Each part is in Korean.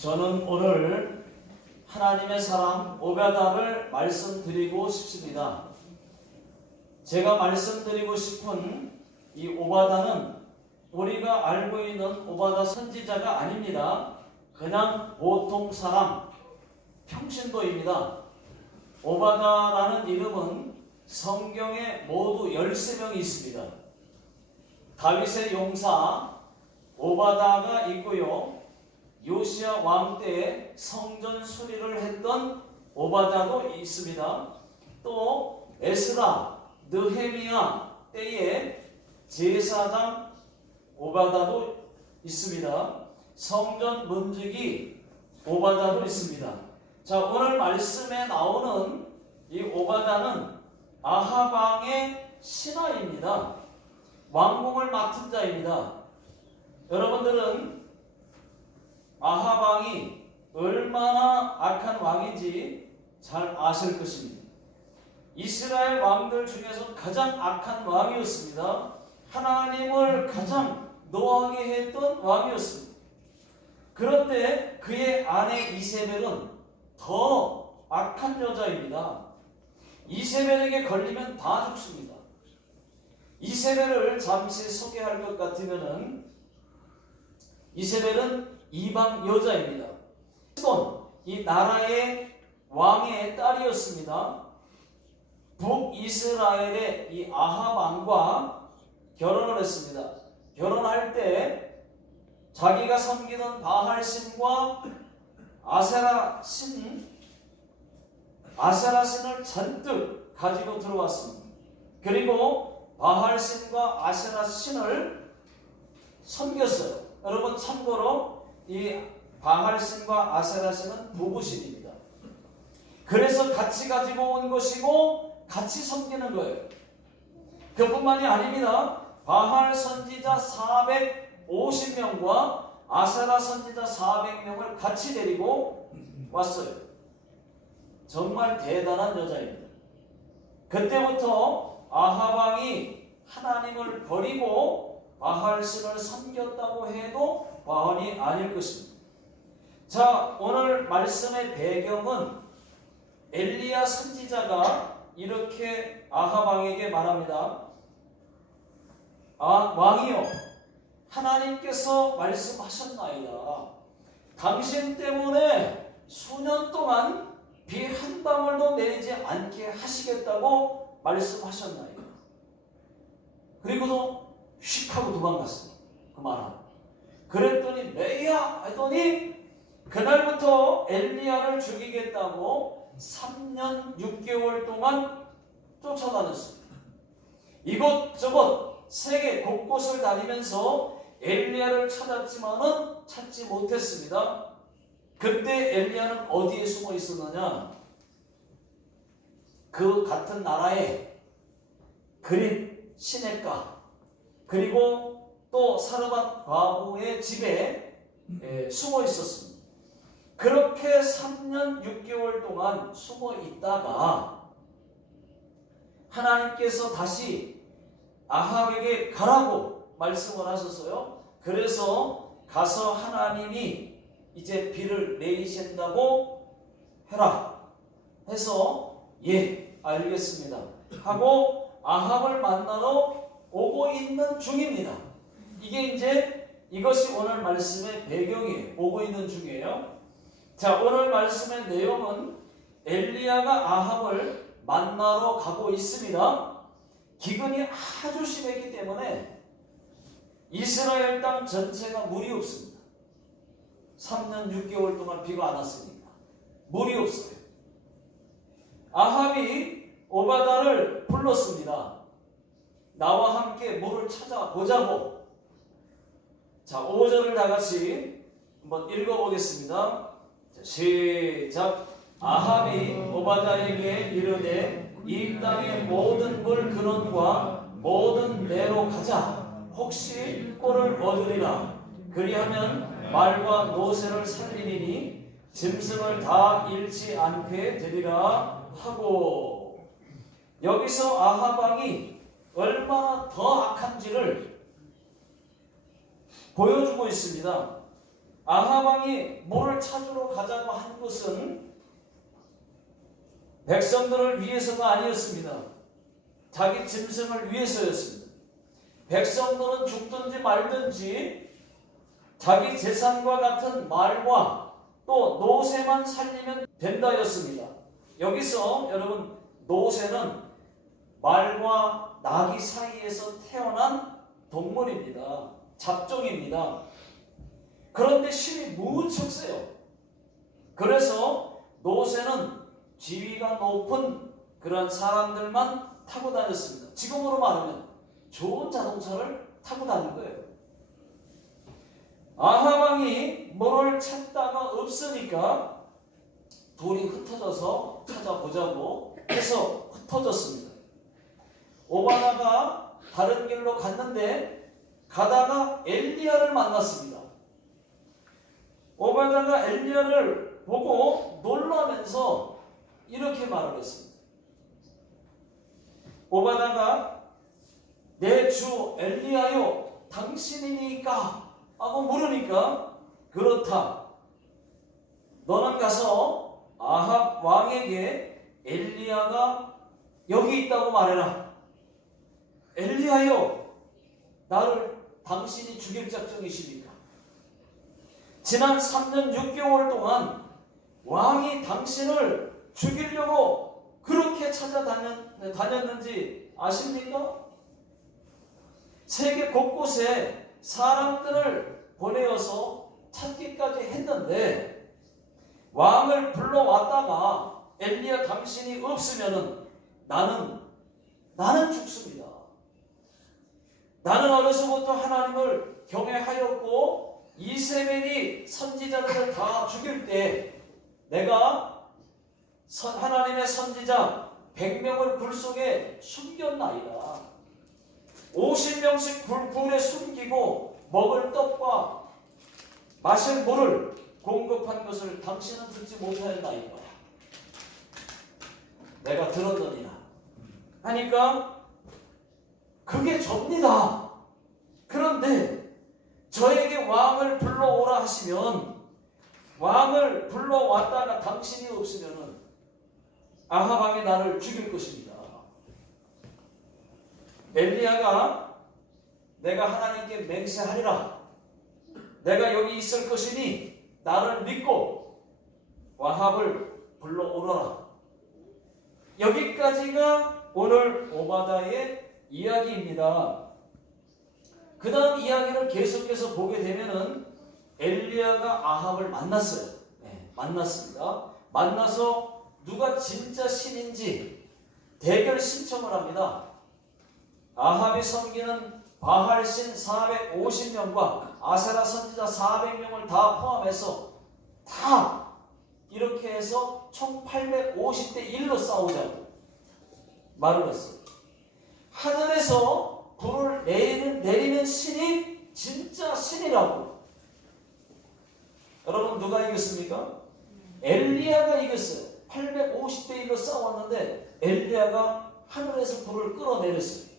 저는 오늘 하나님의 사람 오바다를 말씀드리고 싶습니다. 제가 말씀드리고 싶은 이 오바다는 우리가 알고 있는 오바다 선지자가 아닙니다. 그냥 보통 사람, 평신도입니다. 오바다라는 이름은 성경에 모두 13명이 있습니다. 다윗의 용사 오바다가 있고요. 요시야 왕 때에 성전 수리를 했던 오바다도 있습니다. 또 에스라, 느헤미야 때에 제사장 오바다도 있습니다. 성전 문지기 오바다도 있습니다. 자, 오늘 말씀에 나오는 이 오바다는 아합 왕의 신하입니다. 왕궁을 맡은 자입니다. 여러분들은 아합 왕이 얼마나 악한 왕인지 잘 아실 것입니다. 이스라엘 왕들 중에서 가장 악한 왕이었습니다. 하나님을 가장 노하게 했던 왕이었습니다. 그런데 그의 아내 이세벨은 더 악한 여자입니다. 이세벨에게 걸리면 다 죽습니다. 이세벨을 잠시 소개할 것 같으면은 이세벨은 이방 여자입니다. 시돈, 이 나라의 왕의 딸이었습니다. 북이스라엘의 이 아합 왕과 결혼을 했습니다. 결혼할 때 자기가 섬기던 바알 신과 아세라 신을 잔뜩 가지고 들어왔습니다. 그리고 바알 신과 아세라 신을 섬겼어요. 여러분 참고로 이 바알 신과 아세라 신은 부부신입니다. 그래서 같이 가지고 온 것이고 같이 섬기는 거예요. 그뿐만이 아닙니다. 바알 선지자 450명과 아세라 선지자 400명을 같이 데리고 왔어요. 정말 대단한 여자입니다. 그때부터 아합 왕이 하나님을 버리고 바알 신을 섬겼다고 해도 과언이 아닐 것입니다. 자, 오늘 말씀의 배경은 엘리야 선지자가 이렇게 아합 왕에게 말합니다. 왕이여, 하나님께서 말씀하셨나이다. 당신 때문에 수년 동안 비 한 방울도 내리지 않게 하시겠다고 말씀하셨나이다. 그리고도 휙 하고 도망갔어요. 그 말하고. 그랬더니 메야 했더니 그날부터 엘리야를 죽이겠다고 3년 6개월 동안 쫓아다녔습니다. 이곳저곳 세계 곳곳을 다니면서 엘리야를 찾았지만은 찾지 못했습니다. 그때 엘리야는 어디에 숨어 있었느냐? 그 같은 나라에 그릿 시내가 그리고 또 사르밧 과부의 집에 숨어 있었습니다. 그렇게 3년 6개월 동안 숨어 있다가 하나님께서 다시 아합에게 가라고 말씀을 하셨어요. 그래서 가서 하나님이 이제 비를 내리신다고 해라 해서 예 알겠습니다 하고 아합을 만나러 오고 있는 중입니다. 이것이 오늘 말씀의 배경이에요. 오고 있는 중이에요. 자, 오늘 말씀의 내용은 엘리야가 아합을 만나러 가고 있습니다. 기근이 아주 심했기 때문에 이스라엘 땅 전체가 물이 없습니다. 3년 6개월 동안 비가 안 왔으니까 물이 없어요. 아합이 오바다를 불렀습니다. 나와 함께 물을 찾아보자고. 자, 5절을 다 같이 한번 읽어보겠습니다. 자, 시작. 아합이 오바다에게 이르되 이 땅의 모든 물 근원과 모든 내로 가자. 혹시 꼴을 얻으리라. 그리하면 말과 노새를 살리니 짐승을 다 잃지 않게 되리라 하고. 여기서 아합 왕이 얼마나 더 악한지를 보여주고 있습니다. 아합 왕이 물을 찾으러 가자고 한 것은 백성들을 위해서가 아니었습니다. 자기 짐승을 위해서였습니다. 백성들은 죽든지 말든지 자기 재산과 같은 말과 또 노새만 살리면 된다였습니다. 여기서 여러분, 노새는 말과 나귀 사이에서 태어난 동물입니다. 잡종입니다. 그런데 힘이 무척 세요. 그래서 노새는 지위가 높은 그런 사람들만 타고 다녔습니다. 지금으로 말하면 좋은 자동차를 타고 다닐 거예요. 아합 왕이 물을 찾다가 없으니까 둘이 흩어져서 찾아보자고 해서 흩어졌습니다. 오바다가 다른 길로 갔는데 가다가 엘리야를 만났습니다. 오바다가 엘리야를 보고 놀라면서 이렇게 말을 했습니다. 오바다가 내 주 엘리야요 당신이니까 하고 물으니까 그렇다. 너는 가서 아합 왕에게 엘리야가 여기 있다고 말해라. 엘리야요, 나를 당신이 죽일 작정이십니까? 지난 3년 6개월 동안 왕이 당신을 죽이려고 그렇게 찾아다녔는지 아십니까? 세계 곳곳에 사람들을 보내어서 찾기까지 했는데 왕을 불러왔다가 엘리야 당신이 없으면은 나는 죽습니다. 나는 어려서부터 하나님을 경외하였고 이세벨이 선지자들을 다 죽일 때 내가 하나님의 선지자 100명을 불 속에 숨겼나이다. 50명씩 불에 숨기고 먹을 떡과 마실 물을 공급한 것을 당신은 듣지 못하였나이다. 내가 들었느니라 하니까 그게 접니다. 그런데 저에게 왕을 불러오라 하시면 왕을 불러왔다가 당신이 없으면 아합 왕이 나를 죽일 것입니다. 엘리야가 내가 하나님께 맹세하리라. 내가 여기 있을 것이니 나를 믿고 아합을 불러오너라. 여기까지가 오늘 오바다의 이야기입니다. 그 다음 이야기를 계속해서 보게 되면은 엘리야가 아합을 만났어요. 만났습니다. 만나서 누가 진짜 신인지 대결 신청을 합니다. 아합이 섬기는 바할신 450명과 아세라 선지자 400명을 다 포함해서 다 이렇게 해서 총 850대 1로 싸우자고 말을 했어요. 하늘에서 불을 내리는 신이 진짜 신이라고. 여러분 누가 이겼습니까? 엘리야가 이겼어요. 850대 1로 싸웠는데 엘리야가 하늘에서 불을 끌어내렸어요.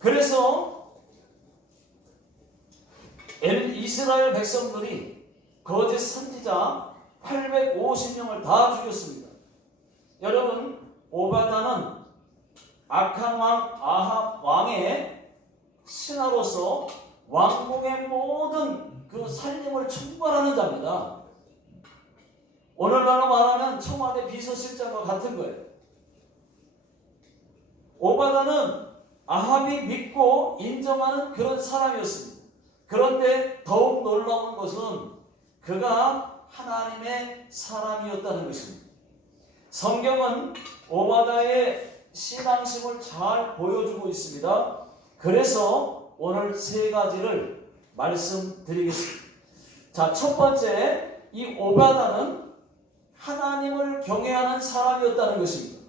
그래서 이스라엘 백성들이 거짓 선지자 850명을 다 죽였습니다. 여러분, 오바다는 악한 왕 아합 왕의 신하로서 왕궁의 모든 그 살림을 총괄하는 자입니다. 오늘날로 말하면 청와대 비서실장과 같은 거예요. 오바다는 아합이 믿고 인정하는 그런 사람이었습니다. 그런데 더욱 놀라운 것은 그가 하나님의 사람이었다는 것입니다. 성경은 오바다의 신앙심을 잘 보여주고 있습니다. 그래서 오늘 세 가지를 말씀드리겠습니다. 자, 첫 번째, 이 오바다는 하나님을 경외하는 사람이었다는 것입니다.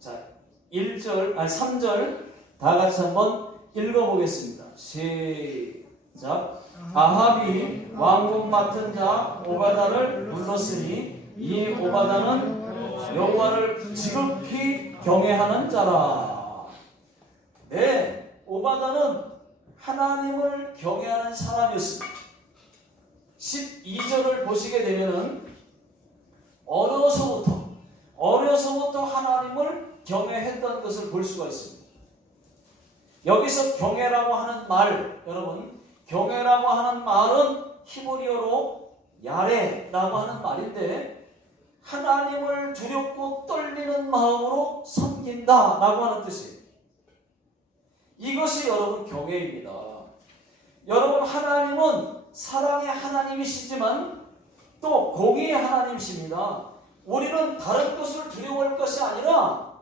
자, 3절 다 같이 한번 읽어보겠습니다. 시작. 아합이 왕궁 맡은 자 오바다를 불렀으니 이 오바다는 여호와를 지극히 경외하는 자라. 네, 오바다는 하나님을 경외하는 사람이었습니다. 12절을 보시게 되면은 어려서부터 하나님을 경외했던 것을 볼 수가 있습니다. 여기서 경외라고 하는 말, 여러분, 경외라고 하는 말은 히브리어로 야레라고 하는 말인데, 하나님을 두렵고 떨리는 마음으로 섬긴다라고 하는 뜻이에요. 이것이 여러분 경외입니다. 여러분, 하나님은 사랑의 하나님이시지만 또 공의의 하나님이십니다. 우리는 다른 것을 두려워할 것이 아니라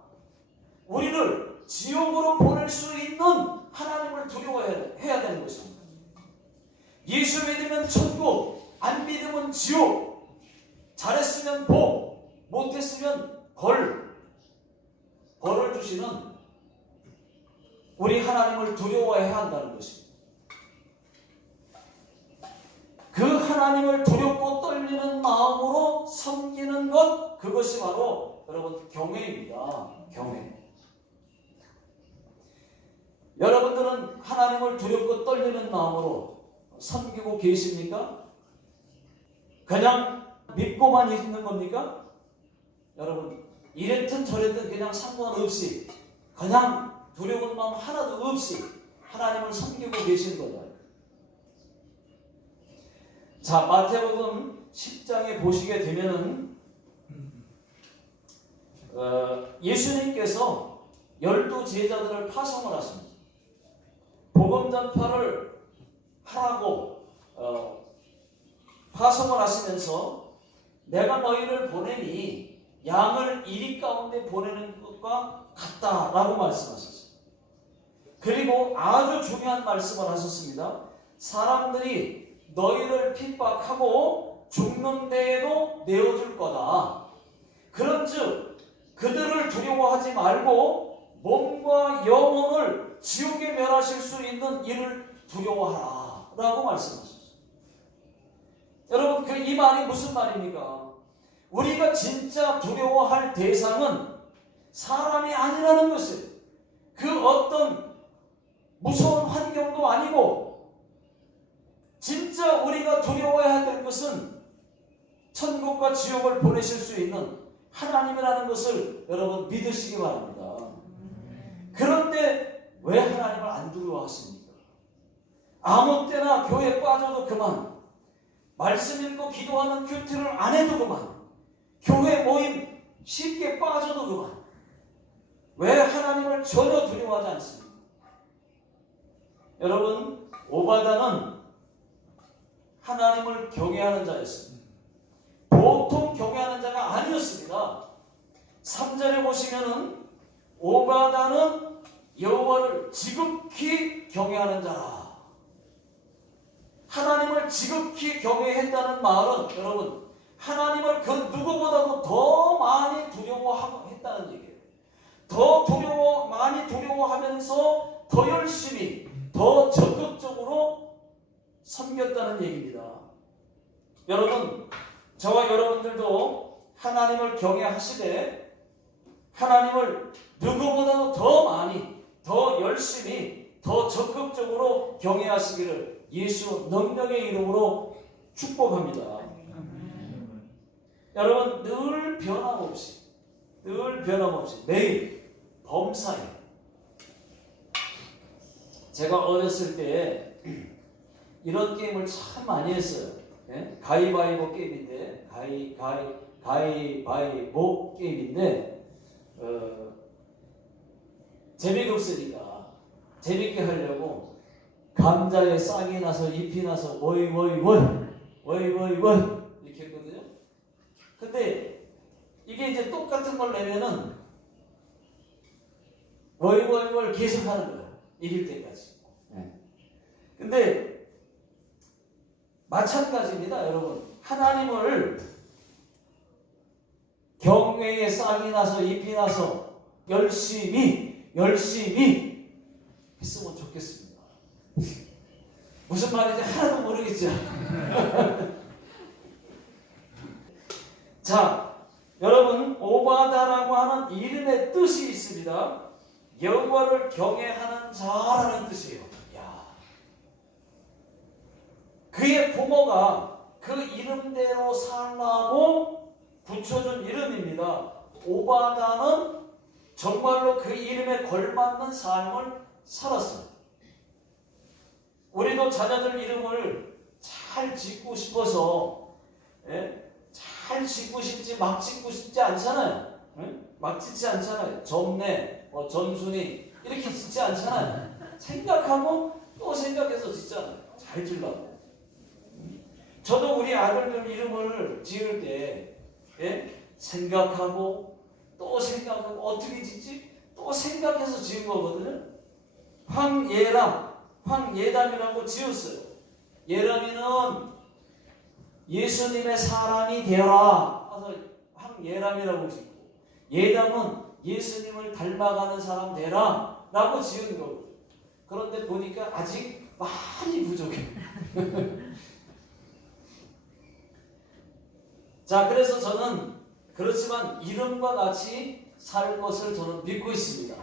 우리를 지옥으로 보낼 수 있는 하나님을 두려워해야 되는 것입니다. 예수 믿으면 천국, 안 믿으면 지옥, 잘했으면 복, 못했으면 벌을 주시는 우리 하나님을 두려워해야 한다는 것입니다. 그 하나님을 두렵고 떨리는 마음으로 섬기는 것, 그것이 바로 여러분 경외입니다. 경외. 여러분들은 하나님을 두렵고 떨리는 마음으로 섬기고 계십니까? 그냥 믿고만 있는 겁니까? 여러분, 이랬든 저랬든 그냥 상관없이 그냥 두려운 마음 하나도 없이 하나님을 섬기고 계신 거다. 자, 마태복음 10장에 보시게 되면은 예수님께서 12제자들을 파송을 하십니다. 복음 전파를 하라고 파송을 하시면서 내가 너희를 보내니 양을 이리 가운데 보내는 것과 같다라고 말씀하셨어요. 그리고 아주 중요한 말씀을 하셨습니다. 사람들이 너희를 핍박하고 죽는 데에도 내어줄 거다. 그런즉 그들을 두려워하지 말고 몸과 영혼을 지옥에 멸하실 수 있는 이를 두려워하라 라고 말씀하셨어요. 여러분, 이 말이 무슨 말입니까? 우리가 진짜 두려워할 대상은 사람이 아니라는 것을, 그 어떤 무서운 환경도 아니고, 진짜 우리가 두려워해야 될 것은 천국과 지옥을 보내실 수 있는 하나님이라는 것을 여러분 믿으시기 바랍니다. 그런데 왜 하나님을 안 두려워하십니까? 아무 때나 교회 빠져도 그만, 말씀 읽고 기도하는 큐티를 안 해도 그만, 교회 모임 쉽게 빠져도 그만, 왜 하나님을 전혀 두려워하지 않습니까? 여러분, 오바다는 하나님을 경외하는 자였습니다. 보통 경외하는 자가 아니었습니다. 3절에 보시면은 오바다는 여호와를 지극히 경외하는 자라. 하나님을 지극히 경외했다는 말은 여러분, 하나님을 그 누구보다도 더 많이 두려워했다는 얘기예요. 많이 두려워하면서 더 열심히, 더 적극적으로 섬겼다는 얘기입니다. 여러분, 저와 여러분들도 하나님을 경외하시되 하나님을 누구보다도 더 많이, 더 열심히, 더 적극적으로 경외하시기를 예수 능력의 이름으로 축복합니다. 여러분, 늘 변함없이 매일 범사에, 제가 어렸을 때 이런 게임을 참 많이 했어요. 예? 가위바위보 게임인데, 가위바위보 게임인데, 재미가 없으니까 재밌게 하려고 감자에 싹이 나서 잎이 나서 워이워이워 이렇게 했거든요. 근데 이게 이제 똑같은 걸 내면은 워이워이워 계속 하는 거예요. 이길 때까지. 근데 마찬가지입니다, 여러분. 하나님을 경외에 싹이 나서 잎이 나서 열심히 했으면 좋겠습니다. 무슨 말인지 하나도 모르겠죠. 자, 여러분, 오바다라고 하는 이름의 뜻이 있습니다. 여호와를 경외하는 자라는 뜻이에요. 야, 그의 부모가 그 이름대로 살라고 붙여준 이름입니다. 오바다는 정말로 그 이름에 걸맞는 삶을 살았어요. 우리도 자녀들 이름을 잘 짓고 싶어서 잘 짓고 싶지 막 짓고 싶지 않잖아요. 막 짓지 않잖아요. 점내, 전순이 이렇게 짓지 않잖아요. 생각하고 또 생각해서 짓잖아요. 잘 지으려고. 저도 우리 아들들 이름을 지을 때 생각하고 또 생각하고 어떻게 짓지? 또 생각해서 지은 거거든요. 황예담이라고 지었어요. 예람이는 예수님의 사람이 되어라. 그래서 황예람이라고 짓고, 예담은 예수님을 닮아가는 사람 되라 라고 지은 거거든요. 그런데 보니까 아직 많이 부족해요. 자, 그래서 저는 그렇지만 이름과 같이 살 것을 저는 믿고 있습니다.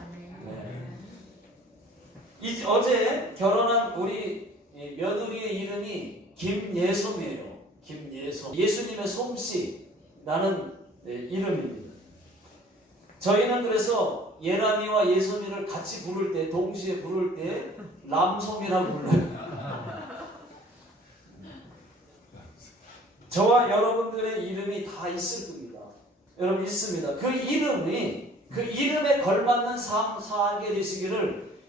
어제 결혼한 우리 며느리의 이름이 김예솜이에요. 김예솜. 예수님의 솜씨라는 이름입니다. 저희는 그래서 예람이와 예솜이를 같이 부를 때, 동시에 부를 때 람솜이라고 불러요. 저와 여러분들의 이름이 다 있을 겁니다. 여러분 있습니다. 그 이름에 걸맞는 삶 살게 되시기를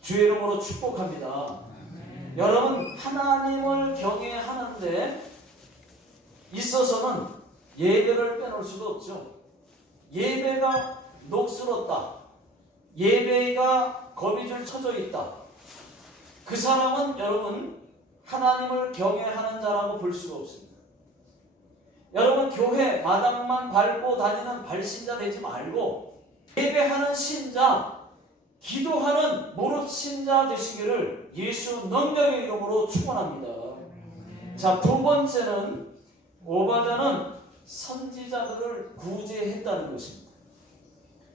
주의 이름으로 축복합니다. 여러분 하나님을 경외하는데 있어서는 예배를 빼놓을 수가 없죠. 예배가 녹슬었다. 예배가 거미줄 쳐져 있다. 그 사람은 여러분 하나님을 경외하는 자라고 볼 수가 없습니다. 여러분 교회 마당만 밟고 다니는 발신자 되지 말고 예배하는 신자, 기도하는 무릎 신자 되시기를 예수 능력의 이름으로 축원합니다. 자, 두 번째는 오바다는 선지자들을 구제했다는 것입니다.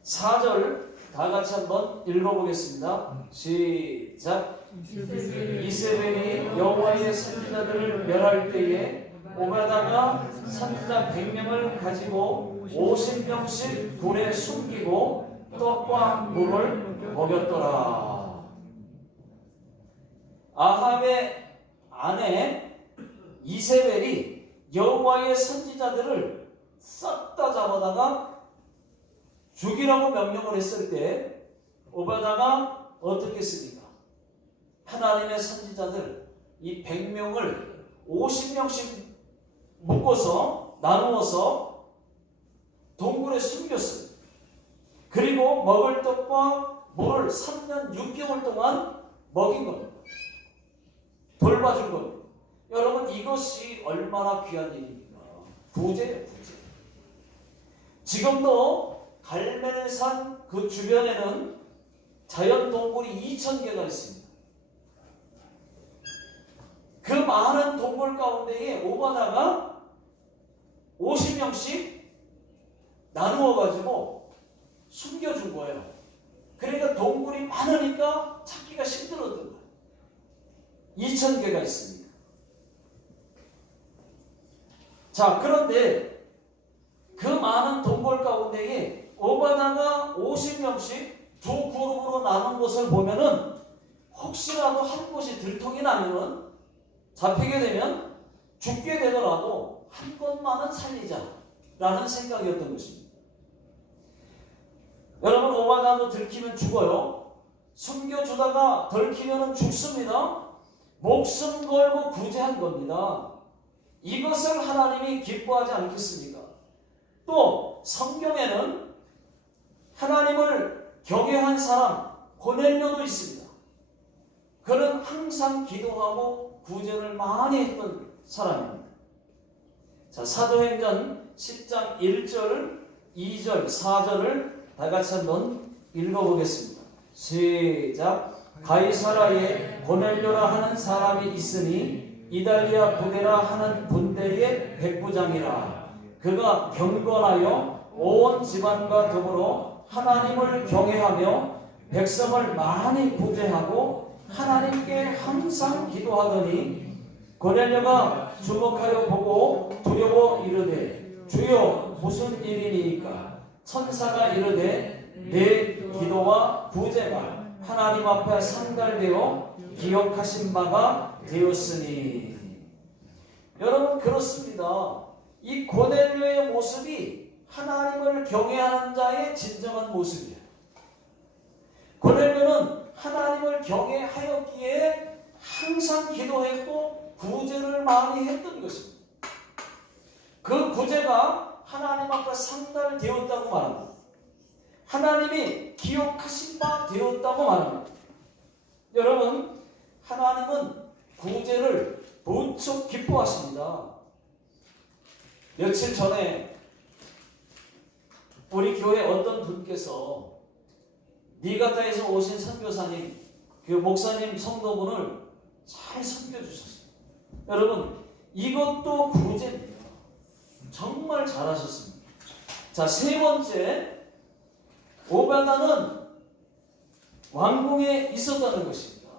4절 다 같이 한번 읽어보겠습니다. 시작. 이세벨이 여호와의 선지자들을 멸할 때에 오바다가 선지자 100명을 가지고 50명씩 돌에 숨기고 떡과 물을 먹였더라. 아합의 아내 이세벨이 여호와의 선지자들을 싹 다 잡아다가 죽이라고 명령을 했을 때 오바다가 어떻게 했습니까? 하나님의 선지자들 이 100명을 50명씩 묶어서 나누어서 동굴에 숨겼어요. 그리고 먹을 떡과 물을 3년 6개월 동안 먹인 겁니다. 돌봐준 겁니다. 여러분 이것이 얼마나 귀한 일입니까? 구제예요, 구제. 지금도 갈멜산 그 주변에는 자연 동굴이 2,000개가 있습니다. 그 많은 동굴 가운데에 오바다가 50명씩 나누어 가지고 숨겨준 거예요. 그러니까 동굴이 많으니까 찾기가 힘들었던 거예요. 2,000개가 있습니다. 자, 그런데 그 많은 동굴 가운데에 오바다가 50명씩 두 그룹으로 나눈 것을 보면은 혹시라도 한 곳이 들통이 나면은 잡히게 되면 죽게 되더라도 한 것만은 살리자라는 생각이었던 것입니다. 여러분 오바다도 들키면 죽어요. 숨겨주다가 들키면 죽습니다. 목숨 걸고 구제한 겁니다. 이것을 하나님이 기뻐하지 않겠습니까? 또 성경에는 하나님을 경외한 사람 고넬료도 있습니다. 그는 항상 기도하고 구제를 많이 했던 사람입니다. 자, 사도행전 10장 1절, 2절, 4절을 다 같이 한번 읽어보겠습니다. 시작. 가이사라에 고넬료라 하는 사람이 있으니 이달리아 부대라 하는 군대의 백부장이라. 그가 경건하여 온 집안과 더불어 하나님을 경외하며 백성을 많이 구제하고 하나님께 항상 기도하더니 고넬료가 주목하여 보고 두려워 이르되 주여 무슨 일이니까? 천사가 이르되 내 기도와 구제가 하나님 앞에 상달되어 기억하신 바가 되었으니. 여러분, 그렇습니다. 이 고넬료의 모습이 하나님을 경외하는 자의 진정한 모습이에요. 고넬료는 하나님을 경외하였기에 항상 기도했고 구제를 많이 했던 것입니다. 그 구제가 하나님 앞에 상달되었다고 말합니다. 하나님이 기억하신 바 되었다고 말합니다. 여러분, 하나님은 구제를 무척 기뻐하십니다. 며칠 전에 우리 교회 어떤 분께서 니가타에서 오신 선교사님, 그 목사님 성도분을 잘 섬겨주셨어요. 여러분, 이것도 구제입니다. 정말 잘하셨습니다. 자, 세 번째, 오바다는 왕궁에 있었다는 것입니다.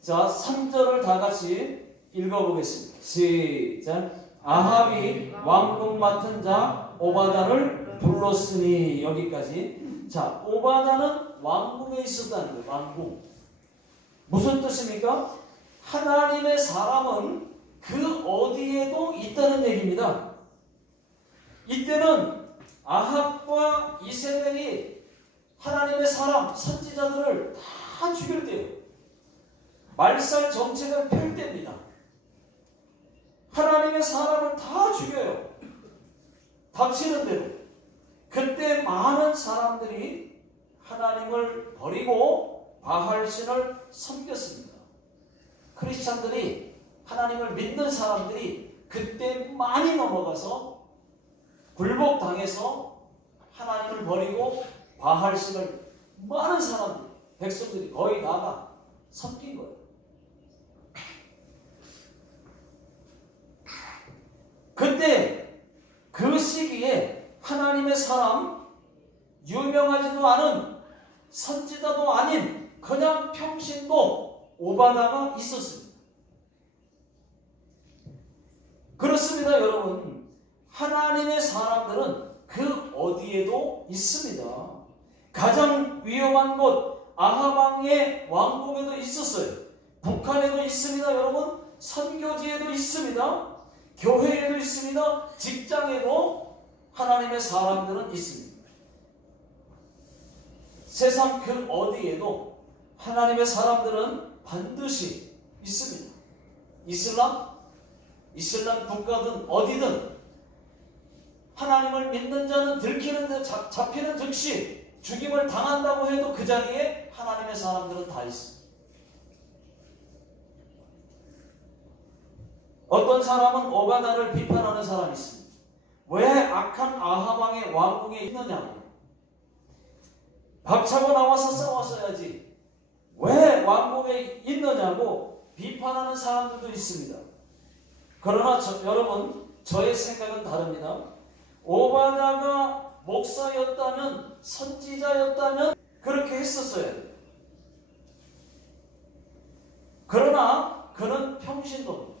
자, 3절을 다 같이 읽어보겠습니다. 시작. 아합이 왕궁 맡은 자 오바다를 불렀으니. 여기까지. 자, 오바다는 왕궁에 있었다는 거예요. 왕궁. 무슨 뜻입니까? 하나님의 사람은 그 어디에도 있다는 얘기입니다. 이때는 아합과 이세벨이 하나님의 사람, 선지자들을 다 죽일 때예요. 말살 정책을 펼 때입니다. 하나님의 사람을 다 죽여요. 닥치는 대로. 그때 많은 사람들이 하나님을 버리고 바알신을 섬겼습니다. 크리스찬들이, 하나님을 믿는 사람들이 그때 많이 넘어가서 굴복당해서 하나님을 버리고 바알신을 많은 사람들, 백성들이 거의 다가 섬긴 거예요. 그때 그 시기에 하나님의 사람, 유명하지도 않은 선지자도 아닌 그냥 평신도 오바다가 있었습니다. 그렇습니다, 여러분. 하나님의 사람들은 그 어디에도 있습니다. 가장 위험한 곳 아하방의 왕궁에도 있었어요. 북한에도 있습니다, 여러분. 선교지에도 있습니다. 교회에도 있습니다. 직장에도 하나님의 사람들은 있습니다. 세상 그 어디에도 하나님의 사람들은 반드시 있습니다. 이슬람 국가든 어디든 하나님을 믿는 자는 들키는 데 잡히는 즉시 죽임을 당한다고 해도 그 자리에 하나님의 사람들은 다 있습니다. 어떤 사람은 오바다를 비판하는 사람이 있습니다. 왜 악한 아하방의 왕궁에 있느냐고. 박차고 나와서 싸웠어야지. 왜 왕궁에 있느냐고 비판하는 사람들도 있습니다. 그러나 여러분, 저의 생각은 다릅니다. 오바다가 목사였다면, 선지자였다면 그렇게 했었어야 돼요. 그러나 그는 평신도입니다.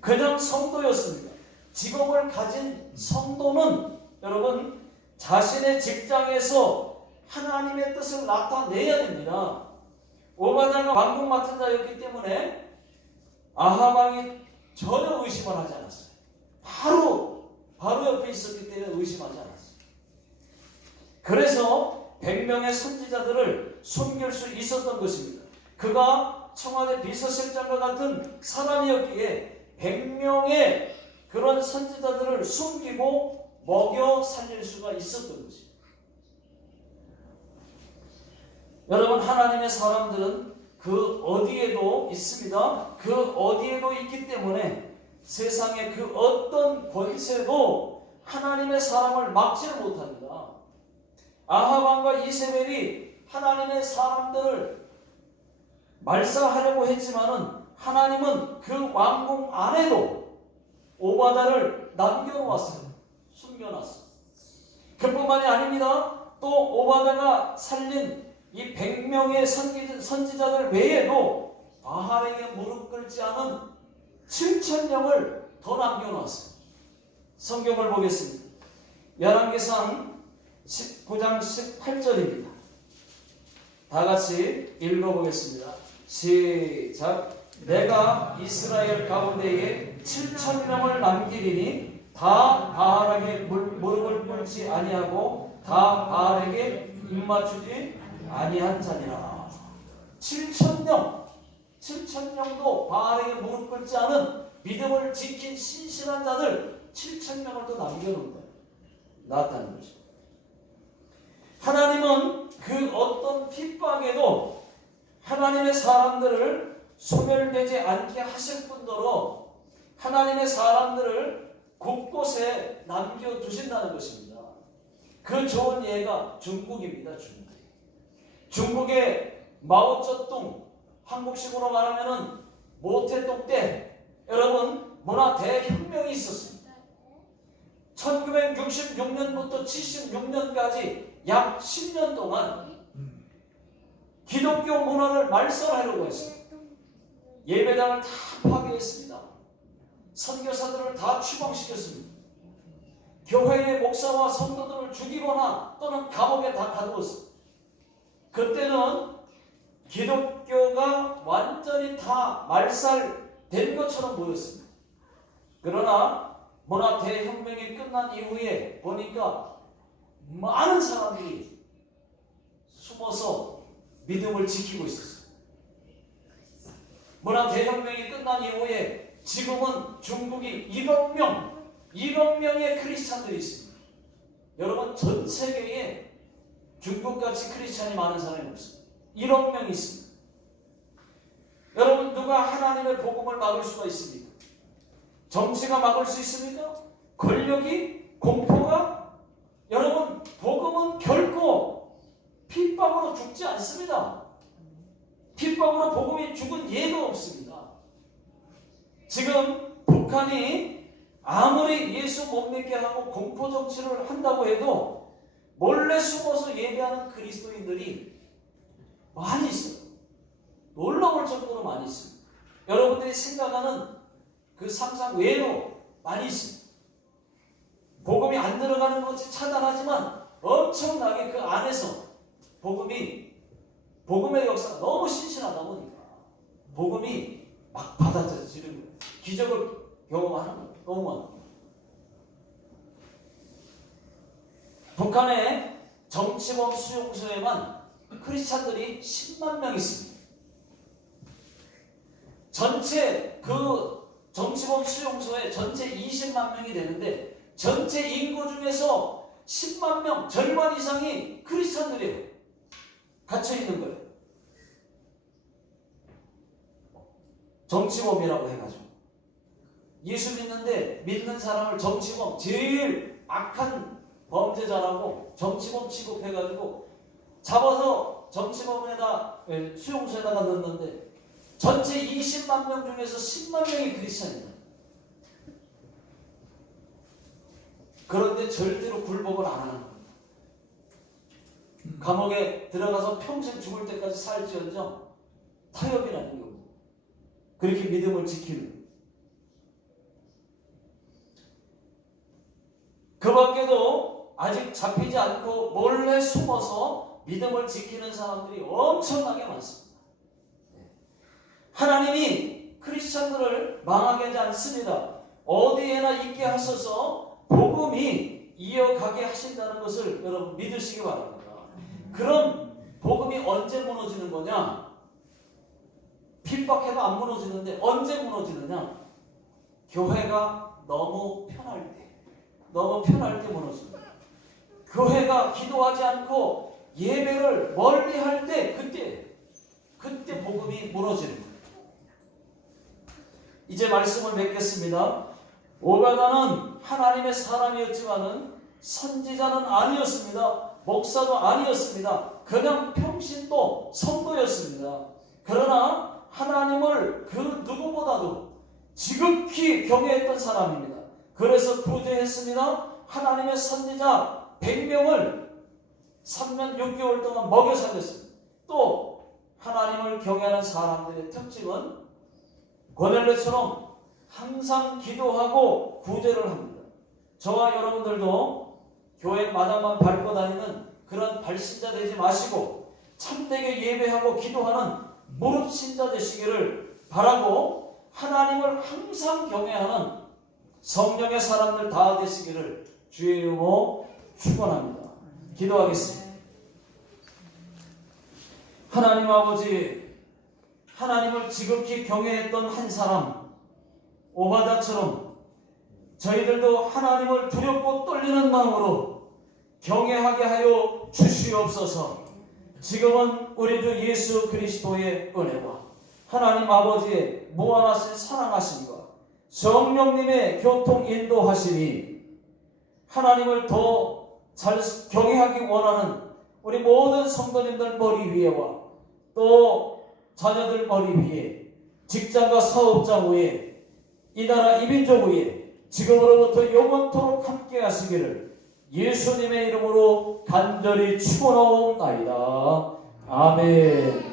그냥 성도였습니다. 직업을 가진 성도는 여러분, 자신의 직장에서 하나님의 뜻을 나타내야 됩니다. 오바다가 왕궁 맡은 자였기 때문에 아하방이 전혀 의심을 하지 않았어요. 바로 옆에 있었기 때문에 의심하지 않았어요. 그래서 100명의 선지자들을 숨길 수 있었던 것입니다. 그가 청와대 비서실장과 같은 사람이었기에 100명의 그런 선지자들을 숨기고 먹여 살릴 수가 있었던 것입니다. 여러분, 하나님의 사람들은 그 어디에도 있습니다. 그 어디에도 있기 때문에 세상의 그 어떤 권세도 하나님의 사람을 막지를 못합니다. 아하방과 이세벨이 하나님의 사람들을 말살하려고 했지만은 하나님은 그 왕궁 안에도 오바다를 남겨놓았어요. 숨겨놨어요. 그뿐만이 아닙니다. 또 오바다가 살린 이 100명의 선지자들 외에도 바알에게 무릎 꿇지 않은 7,000명을 더 남겨놓았어요. 성경을 보겠습니다. 열왕기상 19장 18절입니다. 다 같이 읽어보겠습니다. 시작. 내가 이스라엘 가운데에 7,000명을 남기리니 다 바알에게 무릎을 꿇지 아니하고 다 바알에게 입맞추지 아니한 자니라. 7,000명도 바알에게 무릎 꿇지 않은 믿음을 지킨 신실한 자들 7,000명을 또 남겨놓은 거예요. 나타난 것입니다. 하나님은 그 어떤 핍박에도 하나님의 사람들을 소멸되지 않게 하실 뿐더러 하나님의 사람들을 곳곳에 남겨두신다는 것입니다. 그 좋은 예가 중국입니다. 중국의 마오쩌둥, 한국식으로 말하면은 모태동 때 여러분 문화 대혁명이 있었습니다. 1966년부터 76년까지 약 10년 동안 기독교 문화를 말살하려고 했습니다. 예배당을 다 파괴했습니다. 선교사들을 다 추방시켰습니다. 교회의 목사와 성도들을 죽이거나 또는 감옥에 다 가두었습니다. 그때는 기독교가 완전히 다 말살된 것처럼 보였습니다. 그러나 문화 대혁명이 끝난 이후에 보니까 많은 사람들이 숨어서 믿음을 지키고 있었어요. 문화 대혁명이 끝난 이후에 지금은 중국이 1억 명의 크리스찬들이 있습니다. 여러분 전 세계에 중국같이 크리스찬이 많은 사람이 없습니다. 1억 명이 있습니다. 여러분 누가 하나님의 복음을 막을 수가 있습니까? 정치가 막을 수 있습니까? 권력이? 공포가? 여러분 복음은 결코 핍박으로 죽지 않습니다. 핍박으로 복음이 죽은 예가 없습니다. 지금 북한이 아무리 예수 못 믿게 하고 공포 정치를 한다고 해도 몰래 숨어서 예배하는 그리스도인들이 많이 있어요. 놀라울 정도로 많이 있습니다. 여러분들이 생각하는 그 상상 외로 많이 있습니다. 복음이 안 들어가는 것이 차단하지만 엄청나게 그 안에서 복음의 역사가 너무 신실하다 보니까 복음이 막 받아들여지는 거예요. 기적을 경험하는 거예요. 너무 많아요. 북한의 정치범 수용소에만 크리스찬들이 10만 명 있습니다. 전체 그 정치범 수용소에 전체 20만 명이 되는데 전체 인구 중에서 10만 명, 절반 이상이 크리스찬들이에요. 갇혀 있는 거예요. 정치범이라고 해가지고 예수 믿는데 믿는 사람을 정치범, 제일 악한 범죄자라고 정치범 취급해가지고 잡아서 정치범에다 수용소에다가 넣었는데 전체 20만 명 중에서 10만 명이 크리스찬이에요. 그런데 절대로 굴복을 안 하는 겁니다. 감옥에 들어가서 평생 죽을 때까지 살지언정 타협이라는 경우 그렇게 믿음을 지키는. 그 밖에도 아직 잡히지 않고 몰래 숨어서 믿음을 지키는 사람들이 엄청나게 많습니다. 하나님이 크리스찬들을 망하게 하지 않습니다. 어디에나 있게 하셔서 복음이 이어가게 하신다는 것을 여러분 믿으시기 바랍니다. 그럼 복음이 언제 무너지는 거냐? 핍박해도 안 무너지는데 언제 무너지느냐? 교회가 너무 편할 때 무너집니다. 교회가 기도하지 않고 예배를 멀리 할 때 그때 복음이 무너지는 거예요. 이제 말씀을 맺겠습니다. 오바다는 하나님의 사람이었지만은 선지자는 아니었습니다. 목사도 아니었습니다. 그냥 평신도 성도였습니다. 그러나 하나님을 그 누구보다도 지극히 경외했던 사람입니다. 그래서 부조했습니다. 하나님의 선지자 100명을 3년 6개월 동안 먹여 살렸습니다. 또 하나님을 경외하는 사람들의 특징은 고넬료처럼 항상 기도하고 구제를 합니다. 저와 여러분들도 교회 마당만 밟고 다니는 그런 발신자 되지 마시고 참되게 예배하고 기도하는 무릎 신자 되시기를 바라고 하나님을 항상 경외하는 성령의 사람들 다 되시기를 주의 이름으로 축원합니다. 기도하겠습니다. 하나님 아버지, 하나님을 지극히 경외했던 한 사람 오바다처럼 저희들도 하나님을 두렵고 떨리는 마음으로 경외하게 하여 주시옵소서. 지금은 우리 주 예수 그리스도의 은혜와 하나님 아버지의 무한하신 사랑하심과 성령님의 교통 인도하심이 하나님을 더 잘 경외하기 원하는 우리 모든 성도님들 머리 위에와 또 자녀들 머리 위에, 직장과 사업장 위에, 이 나라 이민족 위에 지금으로부터 영원토록 함께 하시기를 예수님의 이름으로 간절히 축원하옵나이다. 아멘.